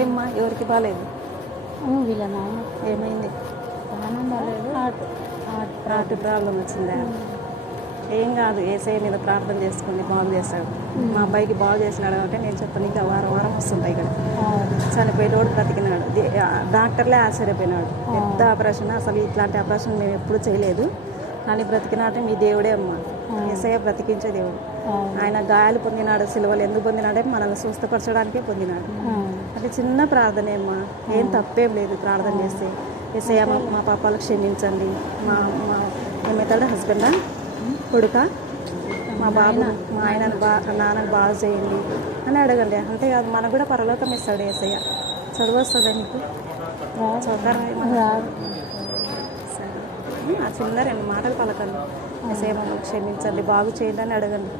ఏమ్మా ఎవరికి బాగాలేదు? వీళ్ళ నాయన ఏమైంది? ప్రాణం బాగాలేదు. హార్ట్ ప్రాబ్లం వచ్చిందా? ఏం కాదు, ఏసఐ మీద ప్రార్థన చేసుకుని బాగు చేస్తాడు. మా అబ్బాయికి బాగు చేసినాడు అంటే నేను చెప్పను, ఇంకా వారం వారం వస్తుంటాయి ఇక్కడ. చనిపోయేటోడు బ్రతికినాడు. డాక్టర్లే ఆశ్చర్యపోయినాడు. పెద్ద ఆపరేషన్, అసలు ఇట్లాంటి ఆపరేషన్ మేము ఎప్పుడు చేయలేదు, కానీ బ్రతికినాటే మీ దేవుడే అమ్మ. ఏసఐ బ్రతికించే దేవుడు. ఆయన గాయాలు పొందినాడు, సిలువలు ఎందుకు పొందినాడే మనల్ని స్వస్థపరచడానికే పొందినాడు. అది చిన్న ప్రార్థనే అమ్మా, ఏం తప్పేం లేదు ప్రార్థన చేస్తే. ఏసయ్య మా పాపాలకు క్షమించండి, మా మా ఏమవుతాడు హస్బెండా కొడుక, మా బాబు మా నాన్నకు బాగా చేయండి అని అడగండి. అంతేకాదు మనకు కూడా పరలోకం ఇస్తాడు ఏసయ్య. చదువు వస్తుందా నీకు? చదువుతారా? సరే, ఆ చిన్న 2 మాటలు పలకండి. ఏసయ్య మమ్మల్ని క్షమించండి, బాగు చేయండి అని అడగండి.